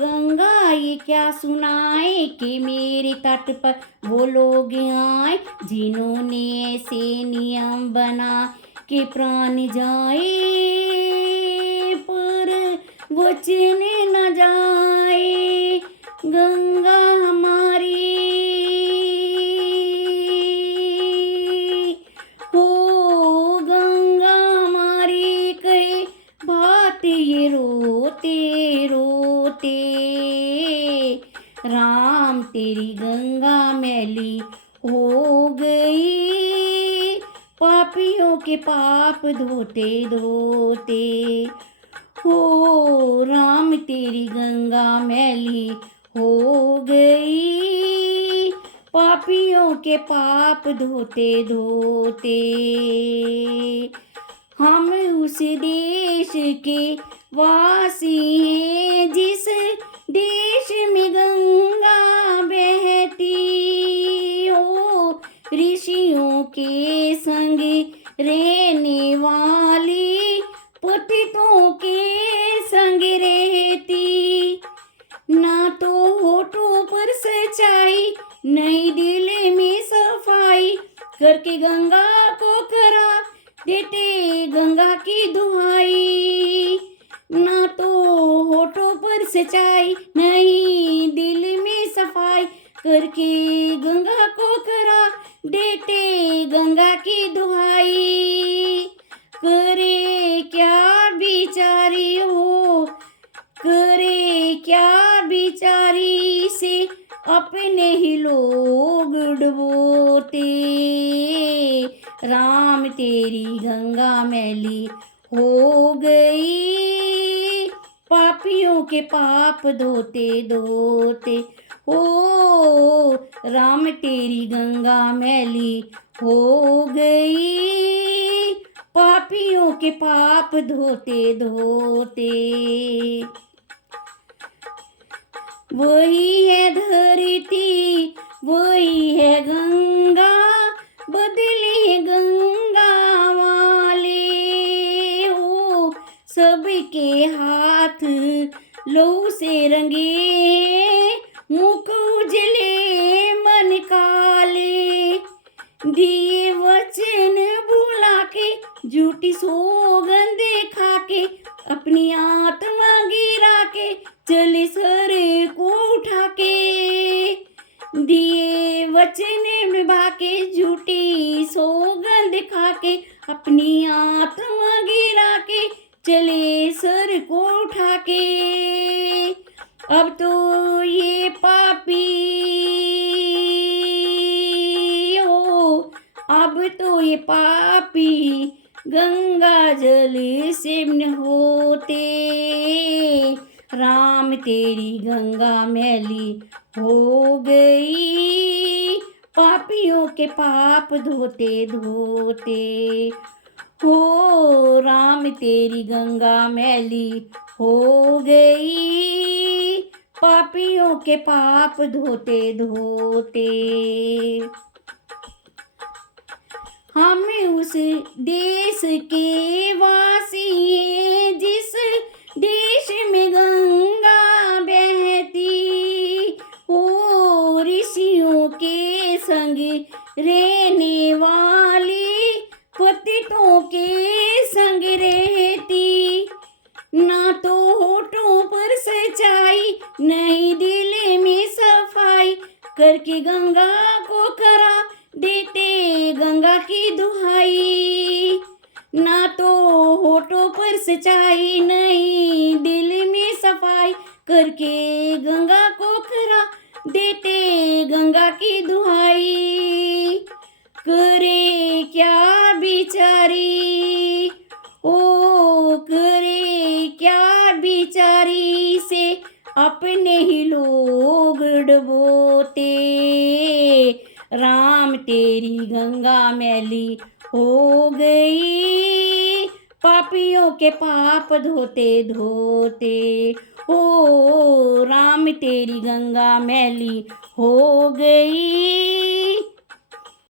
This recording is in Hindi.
गंगा ये क्या सुनाए कि मेरे तट पर वो लोग आए जिन्होंने ऐसे नियम बना कि प्राण जाए पर वचन न जाए। गंगा हमारी हो, गंगा हमारी कहे बात ये रोते रोते। राम तेरी गंगा मैली हो गई, पापियों के पाप धोते धोते। हो राम तेरी गंगा मैली हो गई, पापियों के पाप धोते धोते। हम उस देश के वासी हैं जिस देश में गंगा बहती हो, ऋषियों के संग रहने वाली पतितों के संग रहती। ना तो होठों पर सच्चाई नहीं दिल में सफाई, करके गंगा को करा देते गंगा की दुहाई। ना तो होठों पर सच्चाई नहीं दिल में सफाई, करके गंगा को करा देते गंगा की दुहाई। करे क्या बिचारी हो, करे क्या बिचारी से अपने ही लोग डुबोते। राम तेरी गंगा मैली हो गई, पापियों के पाप धोते धोते। ओ राम तेरी गंगा मैली हो गई, पापियों के पाप धोते धोते। वही है धरती वही है गंगा, बदले गंगा वाले हो। सबके हाथ लहू से रंगे, मुख उजले मन काले। दिए वचन बुला के झूठी सौगंध खा के, अपनी आत्मा गिरा के चले सर को उठा के। दिए वचन निभा के झूठी सौगंध खा के, अपनी आत्मा गिरा के चले सर को उठा के। अब तो ये पापी हो, अब तो ये पापी गंगा जल से न होते। राम तेरी गंगा मैली हो गई, पापियों के पाप धोते धोते। हो राम तेरी गंगा मैली हो गई, पापियों के पाप धोते धोते। हम उस देश के वासी हैं जिस देश में गंगा बहती हो, ऋषियों के संग रहने वाली पतितों के संग रहती। ना तो होठों पर सच्चाई नहीं दिल में सफाई, करके गंगा को करा देते गंगा की दुहाई। ना तो होठों पर सच्चाई नहीं दिल में सफाई, करके गंगा को करा देते गंगा की दुहाई। करे क्या बिचारी ओ, करे क्या बिचारी से अपने ही लोग डुबोते। राम तेरी गंगा मैली हो गई, पापियों के पाप धोते धोते। ओ राम तेरी गंगा मैली हो गई,